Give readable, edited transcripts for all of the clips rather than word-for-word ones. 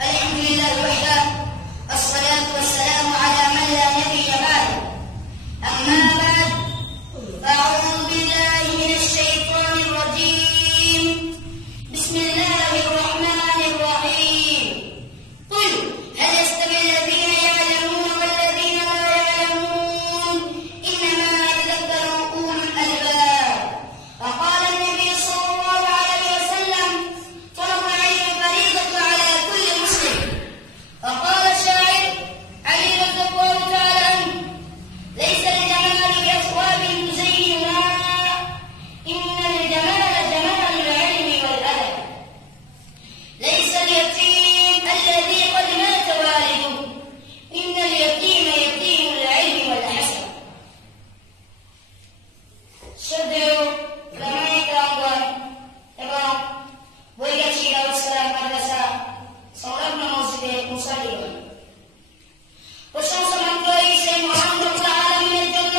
الحمد لله وحده والصلاة والسلام على من لا نبي بعده. أما بعد فأعوذ بالله من الشيطان الرجيم. بسم الله الرحمن الرحيم. قل هل يستوي الذين يعلمون والذين لا يعلمون إنما يتذكر أولو الألباب. وقال النبي صلى الله عليه وسلم طلب العلم فريضة على كل مسلم. وقال الشاعر علي رضي الله تعالى عنه ليس الجمال بأثواب تزينها إن الجمال جمال العلم والأدب. ليس اليتيم الذي قد مات والده إن اليتيم يتيم العلم والحسب. শ্রদ্ধেয় উলামায়ে কেরামগণ এবং বৈগাছি দারুসসালাম মাদ্রাসা সংলগ্ন মসজিদে মুসাল্লিগণ, প্রশংসা মাত্রই সেই মহান রব্বুল আলামিনের জন্য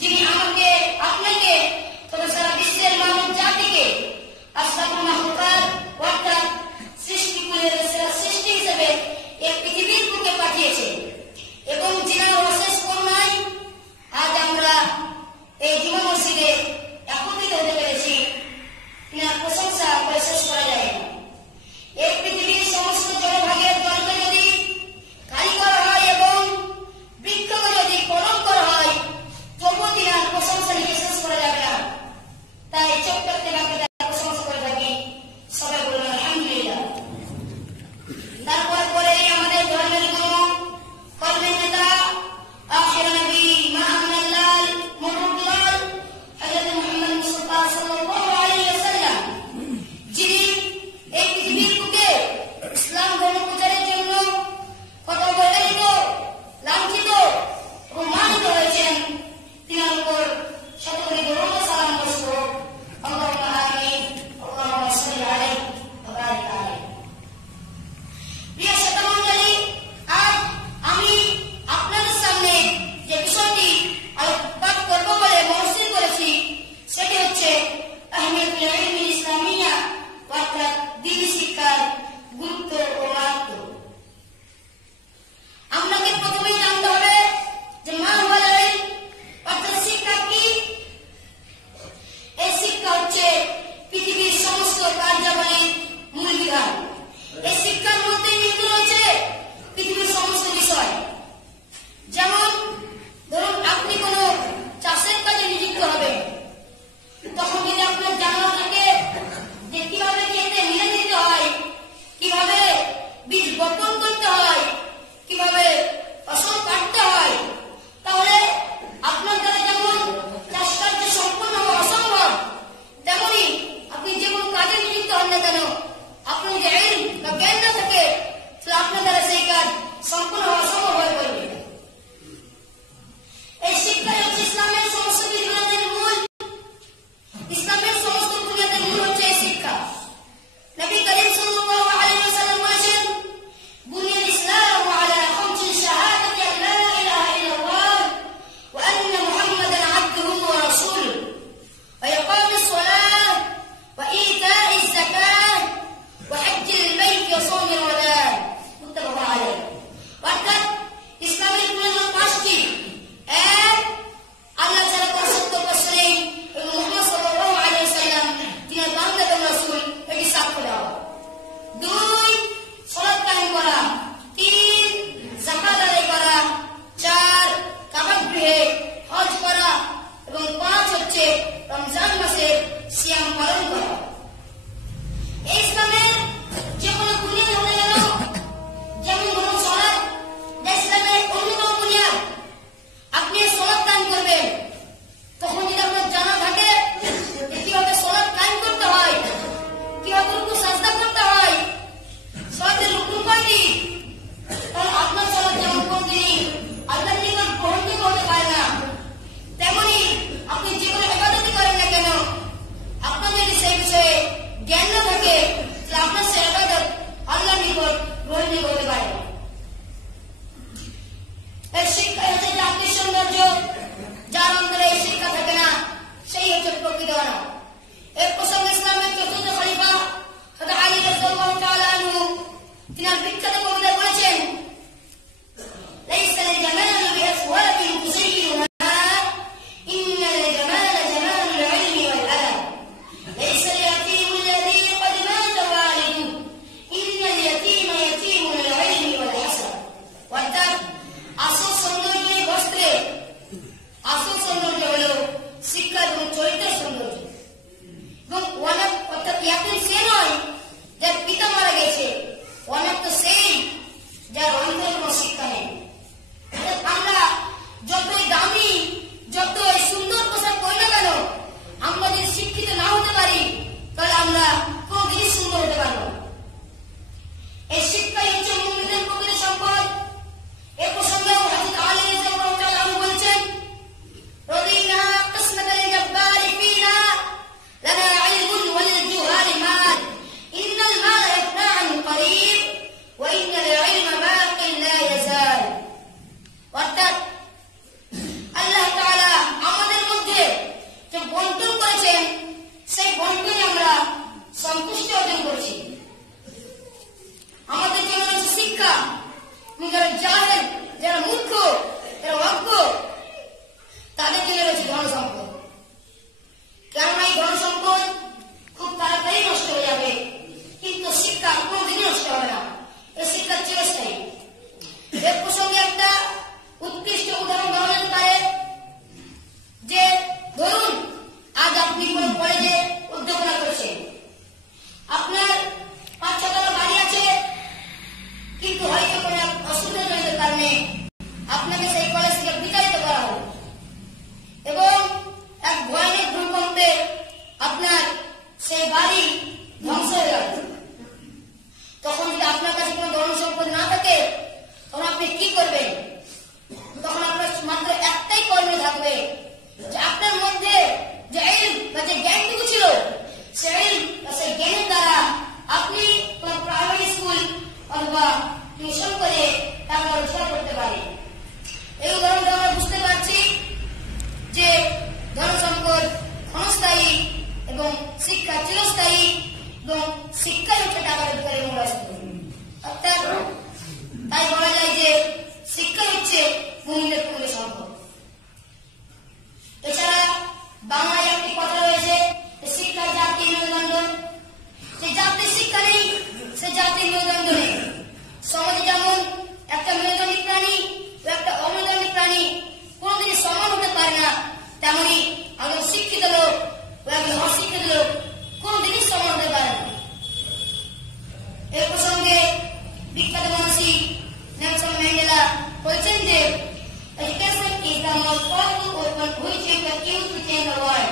যিনি আমাকে আপনাকে তথা সারা বিশ্বের মানব জাতিকে আশরাফুল মাখলুকাত অর্থাৎ সৃষ্টিকুলের সেরা সৃষ্টি হিসেবে এই পৃথিবীর বুকে পাঠিয়েছেন এবং যিনার অশেষ করুণায় আজ আমরা এই জুমা মসজিদে একত্রিত হতে পেরেছি, তিনার প্রশংসা করে শেষ করা যায় না। এই পৃথিবীর সমস্ত জলভাগের জলকে যদি খালি করা হয় এবং বৃক্ষকে যদি কলম করা হয় তবুও তিনার প্রশংসা নিয়ে শেষ করা যাবে না। তাই ছোট্ট থেকে আমরা তার প্রশংসা করে থাকি। সবাই বলুন আলহামদুলিল্লাহ। তারপর পরে আমাদের ধর্মের গুরু, কর্মের নেতা, আখির নবী মাহমুদুল্লাহ মুরুদ্দুল হযরত মুহাম্মদ মুস্তাফা সাল্লাল্লাহু আলাইহি ওয়াসাল্লাম, যিনি এই পৃথিবীর বুকে ইসলাম ধর্ম প্রচারের জন্য কত অবহেলিত, লাঞ্ছিত এবং মানিত হয়েছেন, তিনার উপর শতকোটি দরুদ ও সালাম বর্ষিত হোক। আল্লাহুম্মা আমিন। আল্লাহুম্মা সাল্লি আলাইহি ওয়া বারিক আলাইহি। প্রিয় শ্রোতামণ্ডলী, আজ আমি আপনাদের সামনে যে বিষয়টি আলোকপাত করব বলে মনস্থির করেছি সেটি হচ্ছে আহমিয়াতুল ইলমি ইসলামিয়া অর্থাৎ দ্বীনি শিক্ষার গুরুত্ব ও মাহাত্ম্য। আপনাকে প্রথমেই জানতে হবে যে মা হুয়াল ইলম অর্থাৎ শিক্ষা কি। এই শিক্ষা হচ্ছে পৃথিবীর সমস্ত কার্যাবলীর মূল বিধান। এই শিক্ষার মধ্যে নিহিত রয়েছে পৃথিবীর সমস্ত বিষয়। যেমন ধরুন আপনি কোনো চাষের কাজে নিযুক্ত হবেন, তখন যদি আপনার জানা থাকে যে কিভাবে খেতে নিয়ে দিতে হয়, কিভাবে বীজ বপন করতে হয়, কিভাবে ফসল কাটতে হয়, তাহলে আপনার দ্বারা যেমন চাষ কার্য সম্পূর্ণ হওয়া অসম্ভব, তেমনি আপনি যে কোনো কাজে নিযুক্ত হন না কেন আপনার যদি ইলম বা জ্ঞান না থাকে তাহলে আপনার দ্বারা সেই কাজ সম্পূর্ণ হওয়া অসম্ভব হয়ে পড়বে। এই শিক্ষাই হচ্ছে ইসলামের সমস্ত বিধানের মূল। ইসলামের সমস্ত বুনিয়াদের মূল হচ্ছে এই শিক্ষা। নবী করিম সাল্লাল্লাহু আলাইহি ওয়াসাল্লাম বলেছেন, বুনিয়াল ইসলামু আলা খামসি শাহাদাতি আন লা ইলাহা ইল্লাল্লাহ ওয়া আন্না মুহাম্মাদান আবদুহু ওয়া রাসূলুহু ওয়া ইকামিস সালাহ ওয়া ইতাইজ যাকাহ ওয়া হজ্জিল বাইত ওয়া সাওমির রমাদান। মুত্তাফাকুন তিনি বিখ্যাত কবিতা বলেছেন, লাইসা আল-জামালু বিআফওয়াহিন তুযায়্যিনুহা ইন্নাল জামালা জামালুল ইলমি ওয়াল আদব লাইসা আল-ইয়াতীমু আল্লাযী ক্বাদ মাতা ওয়ালিদুহু ইন্নাল ইয়াতীমা ইয়াতীমুল ইলমি ওয়াল হাসব। অর্থাৎ আসল সৌন্দর্য বস্ত্রে, আসল সৌন্দর্য হলো শিক্ষা এবং চরিত্রের সৌন্দর্য। এবং অনেক, অর্থাৎ ইয়াতীম সে নয় যার পিতা মারা গেছে, অনেক তো সেই যার অন্তরে কোনো শিক্ষা নেই। আমরা যতই দামি, যতই সুন্দর পোশাক পরি না কেন, আমরা যদি শিক্ষিত না হতে পারি তাহলে আমরা কোনদিনই সুন্দর হতে পারবো না। এই শিক্ষাই হচ্ছে মুমিনের প্রকৃত সম্পদ। এ প্রসঙ্গে হযরত আলী রাদিয়াল্লাহু তাআলা বলছেন, রাদিনা কিসমাতাল জাব্বারি ফিনা লানা ইলমুন ওয়াল জুহালি মাল ইন্নাল মাল ইয়াফনা আন করিব ওয়া ইন্নাল ইলমা বাকিন লা ইয়াজাল। অর্থাৎ আল্লাহ তাআলা আমাদের মধ্যে যে বন্টন করেছেন, সেই বন্টনে আমরা সন্তুষ্টি অর্জন করছি। আমাদের জন্য রয়েছে শিক্ষা। যারা জাহেল, যারা মূর্খ, যারা অজ্ঞ, তাদের জন্য রয়েছে ধন সম্পদ। কেননা এই ধন সম্পদ খুব তাড়াতাড়ি নষ্ট হয়ে যাবে, কিন্তু শিক্ষা কোনোদিনই নষ্ট হবে না। এই শিক্ষা চিরস্থায়ী। এর প্রসঙ্গে একটা উৎকৃষ্ট উদাহরণ দেওয়া যেতে পারে যে, ধরুন আজ আপনি কোনো কলেজে অধ্যাপনা করছেন, আপনার 5-6 তলা বাড়ি আছে, কিন্তু হয়তো কোনো অসুবিধাজনিত কারণে আপনাকে সেই কলেজ থেকে বিতাড়িত করা হলো এবং এক ভয়ানক ভূমিকম্পে আপনার সেই বাড়ি ধ্বংস হয়ে গেল। তখন যদি আপনার কাছে কোনো ধন সম্পদ না থাকে, তখন আপনি কি করবেন? তখন আপনার মাত্র একটাই কর্ম থাকবে, যে আপনার মধ্যে যে ইলম বা যে জ্ঞানটুকু ছিল, সেই ইলম বা সেই জ্ঞানের দ্বারা আপনি কোনো প্রাইমারি স্কুল অথবা টিউশন করে টাকা রোজগার করতে পারেন। এই উদাহরণ আমরা বুঝতে পারছি যে ধন সম্পদ ক্ষণস্থায়ী এবং শিক্ষা চিরস্থায়ী, এবং শিক্ষাই হচ্ছে টাকা রোজগারের মূল অস্ত্র। অর্থাৎ তাই বলা যায় যে শিক্ষা হচ্ছে মুমিনের প্রকৃত সম্পদ। এছাড়া বাংলায় একটি কথা রয়েছে, শিক্ষা জাতি মেরুদণ্ড। যে জাতির শিক্ষা নেই, সে জাতির মেরুদণ্ড নেই। সমাজে যেমন একটা মেরুদণ্ডী প্রাণী ও একটা অমেরুদণ্ডী প্রাণী কোনদিনই সমান হতে পারে না, তেমনি একজন শিক্ষিত লোক ও একজন অশিক্ষিত লোক কোনদিনই সমান হতে পারে না। এই প্রসঙ্গে বিখ্যাত মনীষী নেলসন ম্যান্ডেলা বলছেন যে, education is the most powerful weapon which we can use to change the world.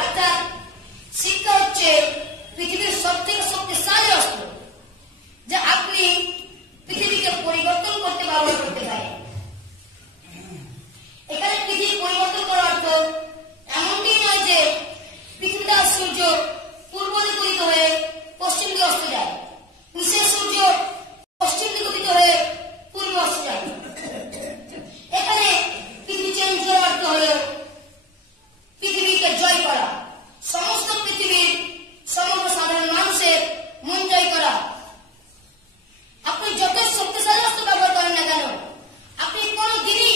অর্থাৎ শিক্ষা হচ্ছে পৃথিবীর সবথেকে শক্তিশালী অস্ত্র, যা আপনি পৃথিবীকে পরিবর্তন করতে ব্যবহার করতে পারেন। এখানে পৃথিবী পরিবর্তন করার অর্থ এমনটি নয় যে পৃথিবীতে সূর্য পূর্ব দিকে উদিত হয়ে পশ্চিম দিকে অস্ত যায়, নিচের সূর্য পশ্চিম দিকে উদিত হয়ে পূর্বে অস্ত যায়। এখানে পৃথিবী চেঞ্জ করার অর্থ হল পৃথিবীকে জয় করা, সমস্ত পৃথিবীর সমগ্র সাধারণ মানুষের মন জয় করা। আপনি যত শক্তিশালী অস্ত্র ব্যবহার করেন না কেন, আপনি কোনদিনই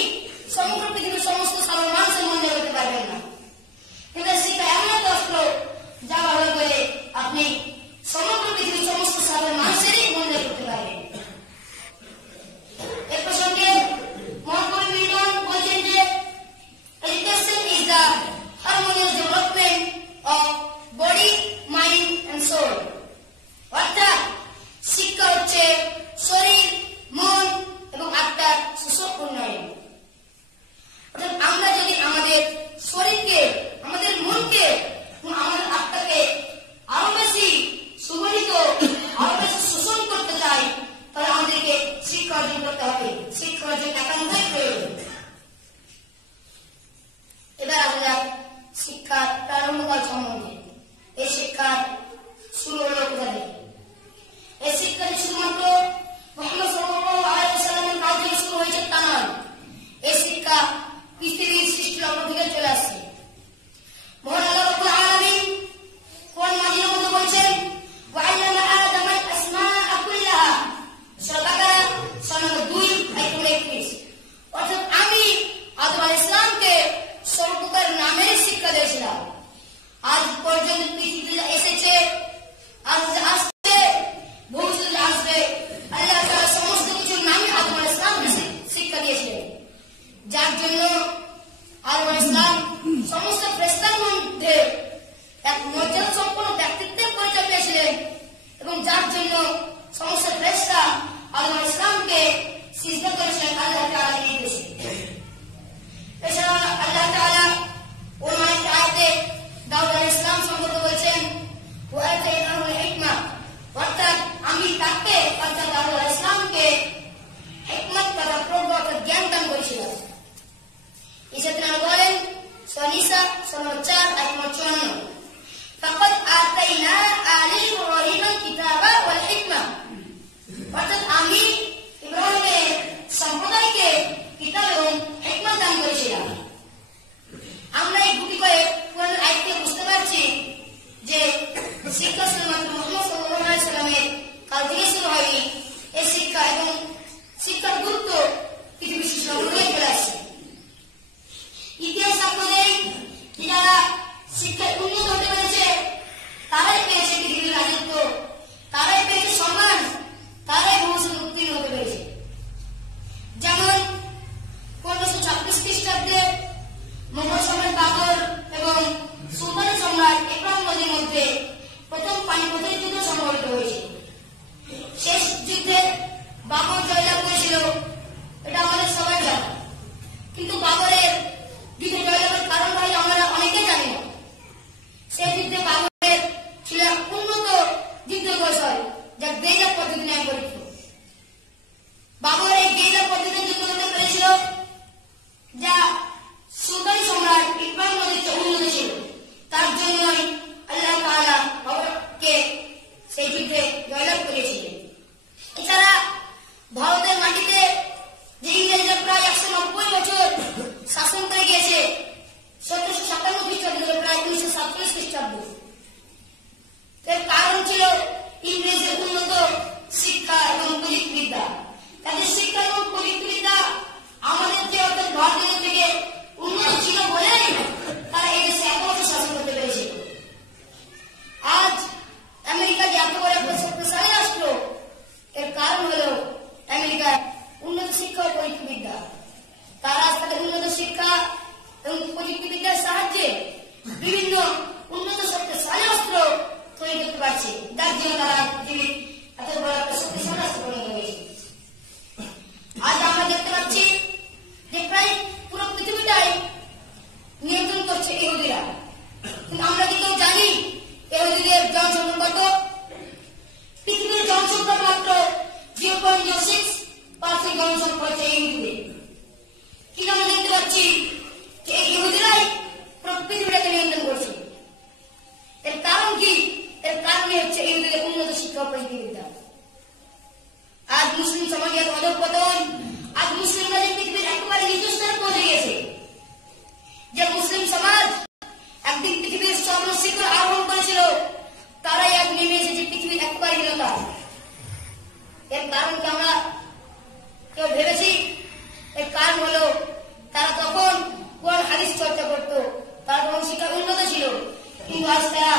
সমগ্র পৃথিবীর সমস্ত সাধারণ মানুষের মন জয় করতে পারবেন না। কিন্তু শিক্ষা এমন একটা অস্ত্র যা ব্যবহার করে আপনি সমগ্র পৃথিবীর সমস্ত নম্বর 54 ফাকাদ আতাইনা আলী ইব্রাহিমাল কিতাবা ওয়াল হিকমা, অর্থাৎ আমি ইব্রাহিমের সম্প্রদায়কে কিতাব এবং হিকমত দান করেছিলাম। আমরা এই গুটি কয়েক কোরআনের আয়াত থেকে বুঝতে পারছি যে শিক্ষা শুধুমাত্র মুহাম্মদ সাল্লাল্লাহু আলাইহি সাল্লামের কাল থেকে শুরু হয়নি। এই শিক্ষা এবং শিক্ষার গুরুত্ব পৃথিবীর শিশুরা চলে আসছে। ইতিহাস সাক্ষ্য দেয় যারা শিক্ষায় উন্নত হতে পেরেছে তারাই পেয়েছে পৃথিবীর রাজত্ব, তারাই পেয়েছে সম্মান, তারাই ভবিষ্যতে উত্তীর্ণ হতে পেরেছে। যেমন 1526 খ্রিস্টাব্দে মুঘল সম্রাট বাবর এবং সুলতানি সম্রাট একরাম লোদির মধ্যে প্রথম পানিপথের যুদ্ধ সংঘটিত হয়েছিল। শেষ যুদ্ধে বাবর জয়লাভ করেছিল, এটা আমাদের সবাই জানা। কিন্তু বাবরের যুদ্ধে জয়লাভের কারণ ভাই আমরা অনেকে জানি না। সেই যুদ্ধে বাবরের ছিল উন্নত যুদ্ধ কৌশল, যা গেরিলা পদ্ধতি নামে পরিচিত। বাবর এই গেরিলা পদ্ধতিতে যুদ্ধ করতে পেরেছিল, যা সুলতানি সম্রাট ইকরাম লোদির চেয়ে উন্নত ছিল। তার জন্যই আল্লাহ তাআলা বাবরকে সেই যুদ্ধে জয়লাভ করেছিলেন। এছাড়া ভারতের মাটিতে যে ইংরেজরা প্রায় 190 বছর শাসন করে গিয়েছে, 1757 খ্রিস্টাব্দ থেকে প্রায় 1947 খ্রিস্টাব্দ, এর কারণ ছিল ইংরেজদের উন্নত শিক্ষা এবং প্রযুক্তিবিদ্যা। তাদের শিক্ষা এবং প্রযুক্তিবিদ্যা আমাদের যে অর্থাৎ ভারতীয় থেকে উন্নত ছিল বলেই তারা এই দেশে এত বছর শাসন করতে পেরেছিল। আজ আমেরিকা যে এত বড় একটা শক্তিশালী রাষ্ট্র, এর কারণ হলো আমেরিকার উন্নত শিক্ষা ও প্রযুক্তিবিদ্যা। তারা আজ তাদের উন্নত শিক্ষা এবং প্রযুক্তিবিদ্যার সাহায্যে বিভিন্ন উন্নত শক্তিশালী অস্ত্র তৈরি করতে পারছে, যার জন্য তারা পৃথিবীর এত বড় একটা শক্তিশালী রাষ্ট্র পরিণত হয়েছে। আজ আমরা দেখতে পাচ্ছি যে প্রায় পুরো পৃথিবীটাই নিয়ন্ত্রণ করছে ইহুদিরা। কিন্তু আমরা কি কেউ জানি ইহুদিদের জনসংখ্যা কত? পৃথিবীর জনসংখ্যা মাত্র 0.06% জনসংখ্যা হচ্ছে ইহুদিদের। কিন্তু আমরা দেখতে পাচ্ছি যে এই ইহুদিরাই পুরো পৃথিবীটাকে নিয়ন্ত্রণ করছে। এর কারণ কি? এর কারণই হচ্ছে ইহুদিদের উন্নত শিক্ষা ও প্রযুক্তিবিদ্যা। আজ মুসলিম সমাজের অধঃপতন, আজ মুসলিমরা যে পৃথিবীর একেবারে নিচু স্তরে পৌঁছে গেছে। যে মুসলিম সমাজ একদিন পৃথিবীর সর্বশিখর আরোহণ করেছিল, তারাই আজ নেমে এসেছে পৃথিবীর একেবারে হীনতা। এর কারণ কি আমরা কেউ ভেবেছি? এর কারণ হলো তারা তখন কোরআন হাদিস চর্চা করত, তারা তখন শিক্ষা উন্নত ছিল। কিন্তু আজ তারা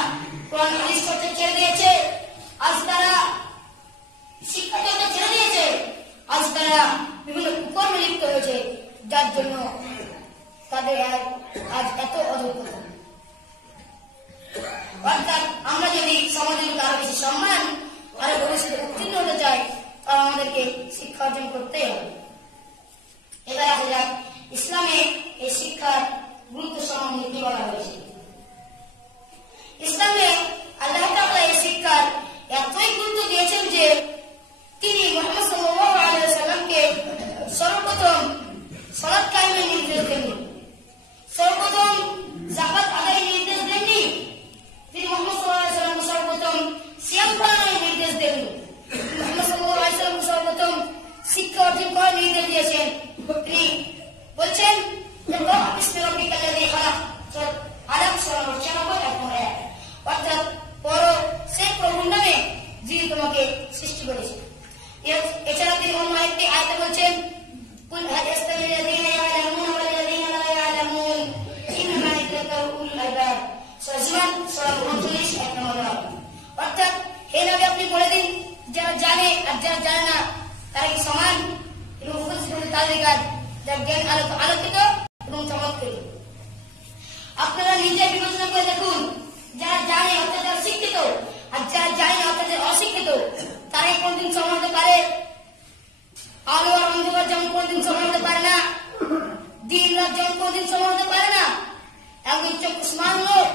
কোরআন হাদিস চর্চা ছেড়ে দিয়েছে, আজ তারা শিক্ষা চর্চা ছেড়ে দিয়েছে, আজ তারা বিভিন্ন কুকর্মে লিপ্ত হয়েছে, যার জন্য তাদের আজ এত অধঃপতন। অর্থাৎ আমরা যদি সমাজের আরো বেশি সম্মান, আরো ভবিষ্যতে উত্তীর্ণ হতে চাই, তাহলে আমাদেরকে শিক্ষা অর্জন করতেই হবে। এবার আসা যাক ইসলামে এই শিক্ষার গুরুত্ব সম্বন্ধে কি বলা হয়েছে। ইসলামে আল্লাহ তাআলা এই শিক্ষার এতই গুরুত্ব দিয়েছেন যে তিনি মুহাম্মদ সাল্লাল্লাহু আলাইহি ওয়াসাল্লামকে সর্বপ্রথম সালাত কায়েমের নির্দেশ দেননি, সর্বপ্রথম যাকাত আদায়ের নির্দেশ দেননি, তিনি মুহাম্মদ সাল্লাল্লাহু আলাইহি ওয়াসাল্লামকে সর্বপ্রথম সিয়াম পালনের নির্দেশ দেননি, মুহাম্মদ সাল্লাল্লাহু আলাইহি ওয়াসাল্লামকে সর্বপ্রথম শিক্ষা অর্জন করার নির্দেশ দিয়েছেন। তিনি বলছেন যে অর্থাৎ পড়ো সেই প্রভুর নামে যিনি তোমাকে সৃষ্টি করেছে। এছাড়া তিনি অন্য আরেকটি আয়াতে বলছেন কুল হাল ইস্তাবিল লাযীনা ইয়ালামুন ওয়াল লাযীনা লা ইয়ালামুন ইন্নামা ইয়াতাযাক্কারু উলুল আলবাব। সূরা জুমার সূরা 29 এক নম্বর আয়াত। অর্থাৎ হে নবী আপনি বলে দিন যারা জানে আর যারা জানে না তারা কি সমান? এবং উপস্থিত তাদের কাজ যার জ্ঞান আলোকিত এবং চমৎকৃত। আপনারা নিজে বিবেচনা করে দেখুন, যারা জানে অর্থাৎ যারা শিক্ষিত আর যারা জানে অর্থাৎ যারা অশিক্ষিত, তারাই কোনদিন সমান হতে পারে? আলো আর অন্ধকার যেমন কোনদিন সমান হতে পারে না, দিন রাত যেমন কোনদিন সমান হতে পারে না, একজন চক্ষুষ্মান লোক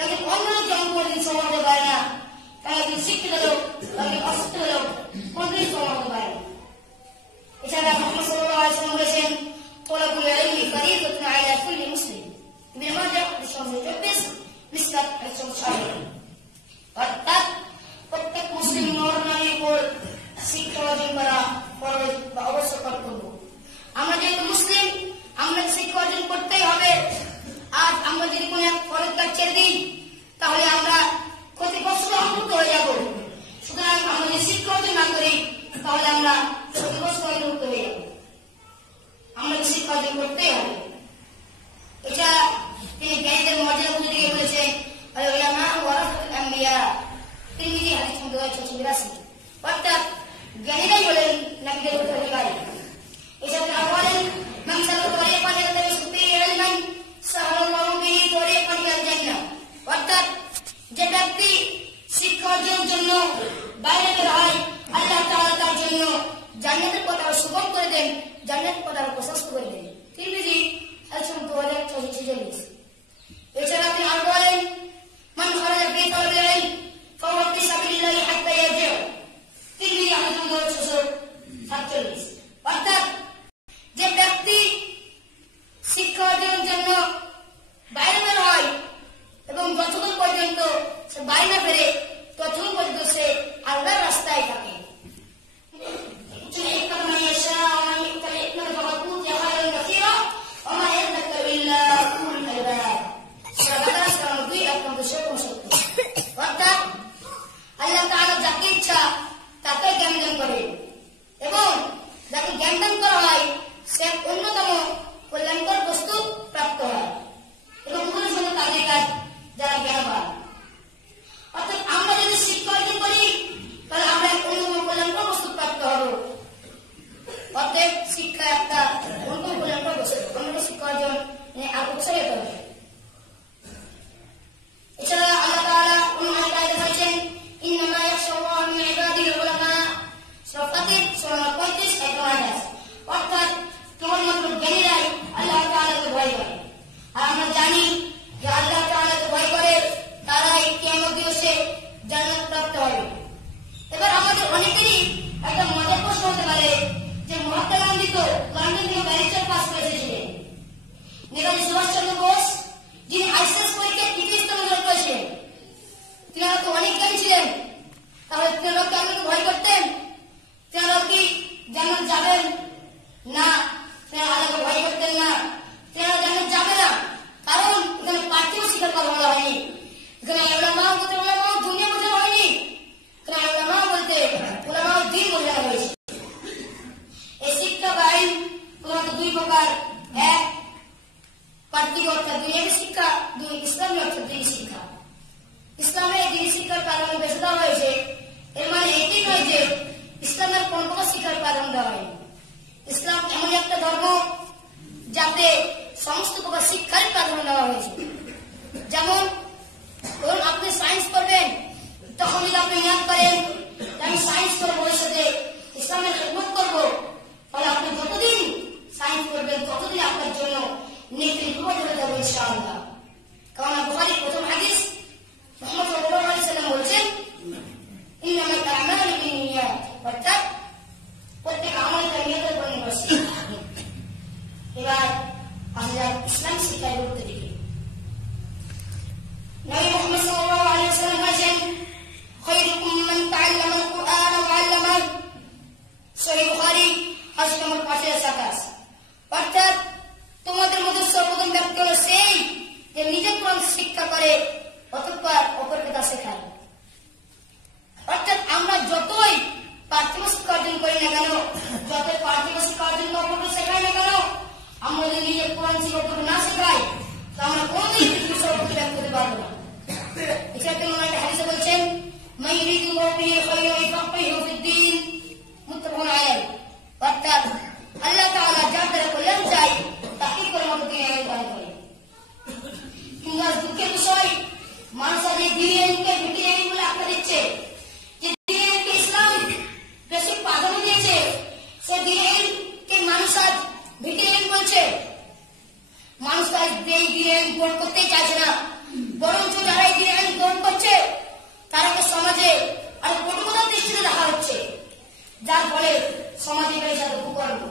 একজন অন্য লোক যেমন কোনদিন সমান হতে পারে না, তাই একজন শিক্ষিত লোক একজন অশিক্ষিত লোক কোনদিন সমান হতে পারে না। এছাড়া মুহাম্মদ সাল্লাল্লাহু আলাইহি ওয়াসাল্লাম বলেছেন তলাবুল ইলমি ফরিদাতুন আলা কুল্লি মুসলিম। ইবনে মাজাহ 24 যেহেতু মুসলিম, আমরা শিক্ষা অর্জন করতেই হবে। আজ আমরা যদি কোনো এক ফরজ কাজ ছেড়ে দিই তাহলে আমরা ক্ষতিগ্রস্ত অন্তর্ভুক্ত হয়ে যাব। সুতরাং আমরা যদি শিক্ষা অর্জন না করি তাহলে আমরা ক্ষতিগ্রস্ত অন্তর্ভুক্ত হয়ে যাব। আমরা শিক্ষা অর্জন করতেই হবে। এটা তিনি জ্ঞানীদের মর্যাদা বুঝে দিয়ে বলেছেন, উলামা ওয়ারাসাতুল আম্বিয়া, তিরমিজি হাদিস নম্বর 682। অর্থাৎ জ্ঞানীরাই হলেন নবীদের উত্তরাধিকারী। এছাড়া বলেন, মান সালাকা তারিকান ইয়ালতামিসু ফীহি ইলমান সাহালাল্লাহু বিহি তারিকান ইলাল জান্নাহ। অর্থাৎ যে ব্যক্তি শিক্ষা অর্জনের জন্য বাইরে বের হয়, আল্লাহ তাআলা তার জন্য জান্নাতের পথ সুগম করে দেন, জান্নাতের পথ প্রশস্ত করে দেন। তিরমিজি হাদিস নম্বর 2646। এছাড়া তিনি আরো বলেন, মান খারাজা ফী তালাবিল ইলম ফাহুয়া ফী সাবিলিল্লাহি হাত্তা ইয়ারজিউ। তিরমিজি হাদিস নম্বর 647। অর্থাৎ যে ব্যক্তি শিক্ষা অর্জনের জন্য বাইরে বের হয় এবং যতক্ষণ পর্যন্ত সে বাইরে না বেরে ততক্ষণ পর্যন্ত সে আল্লাহর রাস্তায় থাকে। অর্থাৎ আল্লাহ তাআলা যাকে ইচ্ছা তাকে জ্ঞান দান করেন এবং যাকে জ্ঞান দান করা হয় সে অন্যতম কল্যাণকর বস্তু প্রাপ্ত হয় এবং মূল হল তাদের কাজ যারা জ্ঞানবান। অর্থাৎ আমরা যদি শিক্ষা অর্জন করি তাহলে আমরা অন্যতম কল্যাণকর বস্তু প্রাপ্ত হব। অতএব শিক্ষা একটা অন্যতম কল্যাণকর বস্তু, আমরা শিক্ষা অর্জন উৎসাহিত হবে। এছাড়া আল্লাহ তাআলা অন্য আয়াতে বলেছেন, ইন্নামা ইয়াখশাল্লাহা মিন ইবাদিহিল উলামা, সূরা ফাতির সূরা 35-41। অর্থাৎ কেবলমাত্র জ্ঞানীরাই আল্লাহ তাআলাকে ভয় করে। আর আমরা জানি যে আল্লাহ তাআলাকে ভয় করে তারাই কিয়ামত দিবসে জান্নাত প্রাপ্ত হবে। এবার আমাদের অনেকেরই একটা মজার প্রশ্ন হতে পারে যে মহাত্মা গান্ধী তো লন্ডন থেকে ব্যারিস্টার পাস করে এসেছিলেন, নেতাজি সুভাষচন্দ্র বোস যিনি আইসিএস পরীক্ষায় তৃতীয় স্থান অধিকার করেছিলেন, তিনারা তো অনেক জ্ঞানী ছিলেন, তাহলে তিনারা কি আমাকে ভয় করতেন? তিনারা কি জান্নাত যাবেন না? তিনারা আল্লাহকে ভয় করতেন না? তিনারা জান্নাত যাবে না, কারণ এখানে পার্থিব শিক্ষার কথা বলা হয়নি, এখানে উলামা বলতে উলামা দুনিয়া বোঝানো হয়নি, এখানে উলামা বলতে উলামা দ্বীন বোঝানো হয়েছে। এই শিক্ষা বা ইলম প্রধানত দুই প্রকার, এক পার্থিব অর্থাৎ দুনিয়াবী শিক্ষা, দুই ইসলামী অর্থাৎ দ্বীনি শিক্ষা। ইসলামের দ্বীনি শিক্ষার প্রাধান্য বেশি দেওয়া হয়েছে, এর মানে এটি নয় যে ইসলামের কোন প্রকার শিক্ষার প্রাধান্য দেওয়া হয়নি। ইসলাম এমন একটা ধর্ম যাতে সমস্ত প্রকার শিক্ষার প্রাধান্য দেওয়া হয়েছে। যেমন ধরুন আপনি সায়েন্স করবেন, তখন যদি আপনি মনে করেন আমি সায়েন্স করে ভবিষ্যতে ইসলামের খেদমত করবো, তাহলে আপনি যতদিন সায়েন্স করবেন ততদিন আপনার জন্য নেকির বিপদ হয়ে যাবে ইনশাআল্লাহ। কারণ বুখারীর প্রথম হাদিস মুহাম্মদ সাল্লাল্লাহু আলাইহি ওয়াসাল্লাম বলেছেন, ইন্নামাল আ'মালু বিন্নিয়াত, অর্থাৎ প্রত্যেক আমল তার নিয়তের উপর নির্ভরশীল। এবার আমরা ইসলাম শিক্ষার গুরুত্ব দিই। নবী মুহাম্মদ সাল্লাল্লাহু আলাইহি ওয়াসাল্লাম বলেছেন, খায়রুকুম মান তাআল্লামাল কুরআন ওয়া 'আল্লামাহু। সহিহ বুখারী হাদিস নম্বর 527। অর্থাৎ তোমাদের মধ্যে সর্বপ্রথম ব্যক্তি হলো সেই যে নিজে কোরআন শিক্ষা করে অতঃপর অপরকে তা শেখায়। অর্থাৎ আমরা যতই পার্থিব শিক্ষা অর্জন করি না কেন, যতই পার্থিব শিক্ষা অর্জন অপরকে শেখাই না কেন, আমরা যদি নিজে কোরআন শিক্ষা অপরকে না শেখাই তা আমরা কোনদিন সর্বপ্রথম ব্যক্তি হতে পারবো না। এছাড়া তিনি একটা হাদিসে বলছেন, মান ইউরিদুল্লাহু বিহি খায়রান ইউফাক্কিহু ফিদ্দীন, মুত্তাফাকুন আলাইহি। অর্থাৎ আল্লাহ তাআলা যার দ্বারা কল্যাণ চাই তাকে কল্যাণ দিয়ে দান করেন। কিন্তু দুঃখের বিষয়, মানুষ আজ এই দ্বীনি ইলমকে ভিত্তি ইলম বলে আখ্যা দিচ্ছে, যে দ্বীনি ইলমকে ইসলাম বেশি প্রাধান্য দিয়েছে, সে দ্বীনি ইলমকে মানুষ আজ ভিত্তি ইলম বলছে। মানুষ আজ এই দ্বীনি ইলম গ্রহণ করতেই চাইছে না, বরঞ্চ যারা এই দ্বীনি ইলম গ্রহণ করছে তারাকে সমাজে আর কটুকতার দৃষ্টিতে দেখা হচ্ছে, যার ফলে সমাজে বেড়ে যাবে কুকর্ম।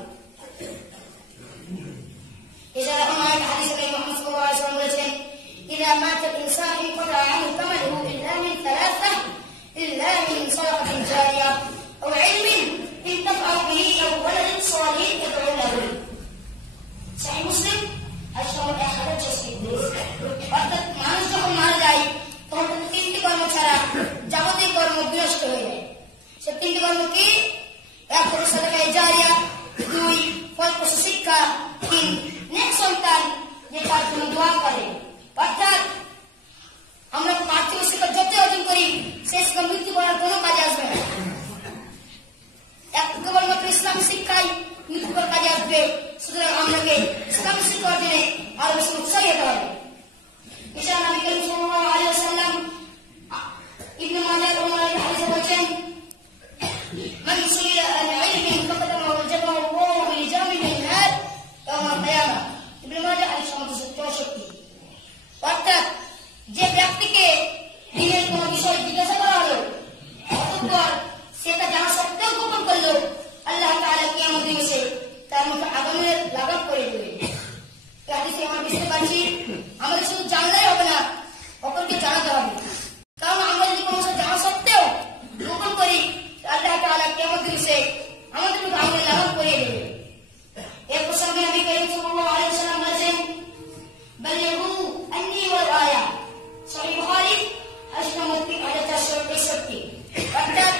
এছাড়া আমার হাদিসে নবী মুহাম্মদ সাল্লাল্লাহু আলাইহি ওয়াসাল্লাম বলেছেন, ইযা মাতা ইনসানু ইনকাতা আনহু কামালুহু ইল্লা মিন সালাসা, ইল্লা মিন সাদাকাতিন জারিয়া আও ইলমিন ইনতাফা বিহি আও ওয়ালাদিন সালিহ ইয়াদ'উ লাহু। বিনষ্ট হয়ে যায়। সে তিনটি কর্ম কি? এক হলো সাদাকায়ে জারিয়া, দুই ফলপ্রসূ শিক্ষা, তিন নেক সন্তান যে তার জন্য দোয়া করে। অর্থাৎ আমরা পার্থিব শিক্ষা যত অর্জন করি সেই শিক্ষা মৃত্যু করার কোনো কাজে আসবে না। কেবলমাত্র ইসলাম শিক্ষাই মৃত্যু করার কাজে আসবে। সুতরাং আমাকে ইসলাম শিক্ষা অর্জনে আরো বেশি উৎসাহী হতে হবে। এছাড়া নবী করিম সাল্লাল্লাহু আলাইহি ওয়াসাল্লাম ইবনে মাজাহ ওনার হাদিসে বলেছেন, মান সুইলা আন ইলমিন ফাকাদামা ওয়াজাবাহু আল্লাহু লিজামিন নার ইয়াওমাল কিয়ামাহ। ইবনে মাজাহ হাদিস সংখ্যা 64। অর্থাৎ যে ব্যক্তিকে দিনের কোন বিষয় জিজ্ঞাসা করা হলো, অতঃপর সেটা জানা সত্ত্বেও গোপন করলো, আল্লাহ তাআলা কিয়ামত দিবসে তার মুখে আগুনের লাগাম করে দেবে। এই হাদিসে আমরা বুঝতে পারছি আমাদের শুধু জানলেই হবে না, অপরকে জানাতে হবে। কারণ আমরা যদি কোনো কিছু জানা সত্ত্বেও গোপন করি, আল্লাহ তাআলা কিয়ামত দিবসে আমাদের মুখে আগুনের লাগাম করে দেবে। এর প্রসঙ্গে নবী করিম সাল্লাল্লাহু আলাইহি ওয়াসাল্লাম বলেছেন, বাল্লিগু আন্নী ওয়াল আয়া। সহিহ বুখারী হাদিস নম্বর 3463। অর্থাৎ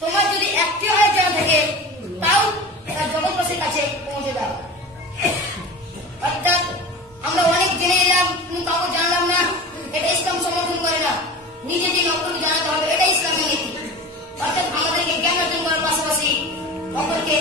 তোমার যদি একটি আয়াত জানা থাকে তাও তা জগৎবাসীর কাছে পৌঁছে দাও। অর্থাৎ আমরা অনেক জেনে নিলাম কিন্তু কাউকে জানলাম না, এটা ইসলাম সমর্থন করে না। নিজেকে অপরকে জানাতে হবে, এটা ইসলামের নীতি। অর্থাৎ আমাদেরকে জ্ঞান অর্জন করার পাশাপাশি অপরকে